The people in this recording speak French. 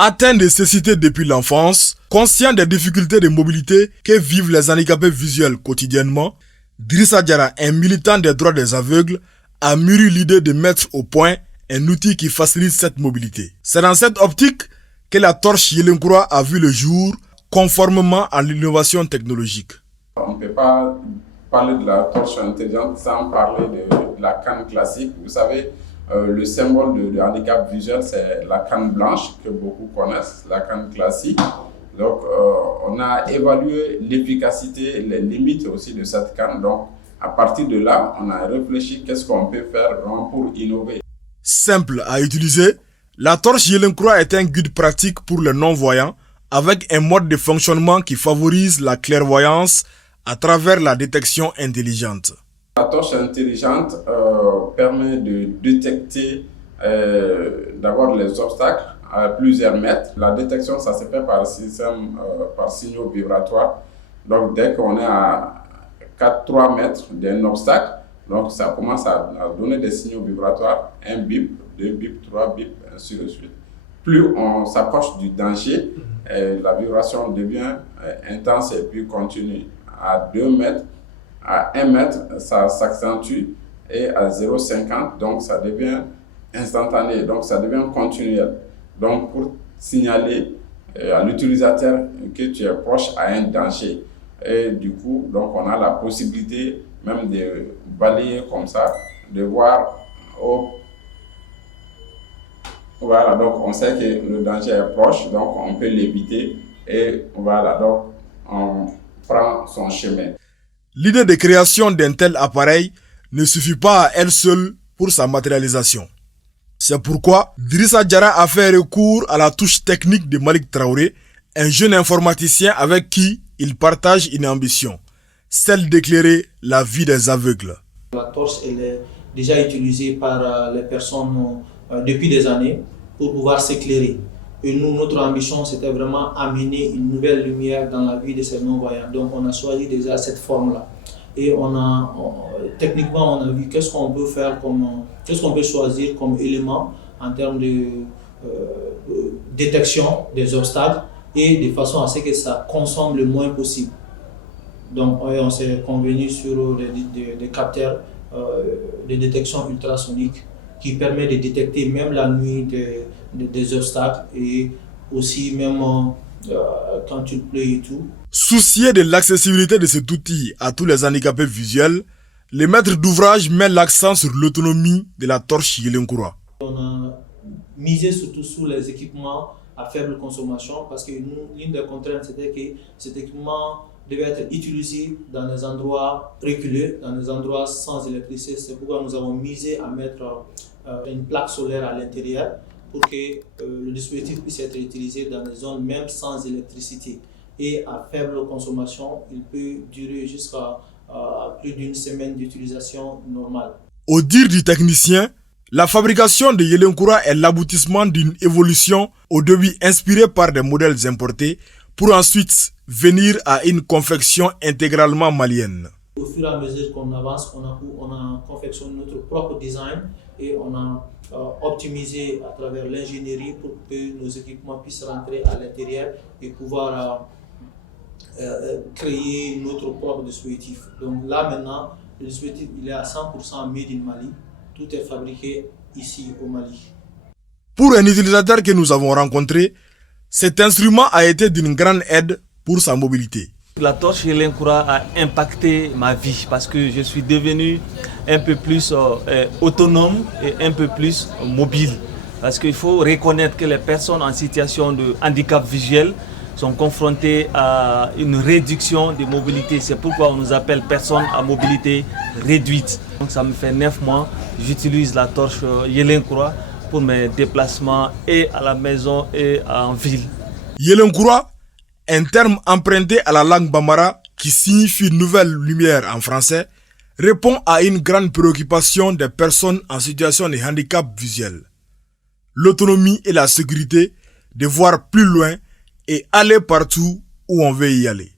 Atteint de cécité depuis l'enfance, conscient des difficultés de mobilité que vivent les handicapés visuels quotidiennement, Drissa Diarra, un militant des droits des aveugles, a mûri l'idée de mettre au point un outil qui facilite cette mobilité. C'est dans cette optique que la torche Yelenkura a vu le jour, conformément à l'innovation technologique. On ne peut pas parler de la torche intelligente sans parler de la canne classique. Vous savez, le symbole de handicap visuel, c'est la canne blanche que beaucoup connaissent, la canne classique. Donc, on a évalué l'efficacité, les limites aussi de cette canne. Donc, à partir de là, on a réfléchi qu'est-ce qu'on peut faire vraiment pour innover. Simple à utiliser, la torche Yelenkura est un guide pratique pour les non-voyants avec un mode de fonctionnement qui favorise la clairvoyance à travers la détection intelligente. La torche intelligente permet de détecter d'abord les obstacles à plusieurs mètres. La détection, ça se fait par système, par signaux vibratoires. Donc, dès qu'on est à 3 mètres d'un obstacle, donc ça commence à donner des signaux vibratoires, 1 bip, 2 bip, 3 bip, ainsi de suite. Plus on s'approche du danger, la vibration devient intense et puis continue. À 2 mètres, à 1 mètre, ça s'accentue et à 0,50, donc ça devient instantané, donc ça devient continuel. Donc pour signaler à l'utilisateur que tu es proche à un danger. Et du coup, donc on a la possibilité même de balayer comme ça, de voir, oh, voilà, donc on sait que le danger est proche, donc on peut l'éviter et voilà, donc on prend son chemin. L'idée de création d'un tel appareil ne suffit pas à elle seule pour sa matérialisation. C'est pourquoi Drissa Diarra a fait recours à la touche technique de Malik Traoré, un jeune informaticien avec qui il partage une ambition, celle d'éclairer la vie des aveugles. La torche elle est déjà utilisée par les personnes depuis des années pour pouvoir s'éclairer. Et nous, notre ambition, c'était vraiment amener une nouvelle lumière dans la vie de ces non-voyants. Donc on a choisi déjà cette forme-là. Et techniquement, on a vu qu'est-ce qu'on peut faire, qu'est-ce qu'on peut choisir comme élément en termes de détection des obstacles et de façon à ce que ça consomme le moins possible. Donc on s'est convenu sur des capteurs de détection ultrasonique qui permet de détecter même la nuit des obstacles et aussi même quand il pleut et tout. Soucié de l'accessibilité de cet outil à tous les handicapés visuels, le maître d'ouvrage met l'accent sur l'autonomie de la torche Yelenkura. On a misé surtout sur les équipements à faible consommation parce que l'une des contraintes c'était que cet équipement devait être utilisé dans des endroits reculés, dans des endroits sans électricité. C'est pourquoi nous avons misé à mettre une plaque solaire à l'intérieur pour que le dispositif puisse être utilisé dans des zones même sans électricité. Et à faible consommation, il peut durer jusqu'à plus d'une semaine d'utilisation normale. Au dire du technicien, la fabrication de Yelenkura est l'aboutissement d'une évolution au début inspirée par des modèles importés pour ensuite venir à une confection intégralement malienne. Au fur et à mesure qu'on avance, on a confectionné notre propre design et on a optimisé à travers l'ingénierie pour que nos équipements puissent rentrer à l'intérieur et pouvoir créer notre propre dispositif. Donc là maintenant, le dispositif il est à 100% made in Mali. Tout est fabriqué ici au Mali. Pour un utilisateur que nous avons rencontré, cet instrument a été d'une grande aide pour sa mobilité. La torche Yelenkura a impacté ma vie parce que je suis devenu un peu plus autonome et un peu plus mobile. Parce qu'il faut reconnaître que les personnes en situation de handicap visuel sont confrontées à une réduction de mobilité. C'est pourquoi on nous appelle personnes à mobilité réduite. Donc ça me fait 9 mois, j'utilise la torche Yelenkura pour mes déplacements et à la maison et en ville. Yelenkura, un terme emprunté à la langue bambara qui signifie nouvelle lumière en français, répond à une grande préoccupation des personnes en situation de handicap visuel. L'autonomie et la sécurité de voir plus loin et aller partout où on veut y aller.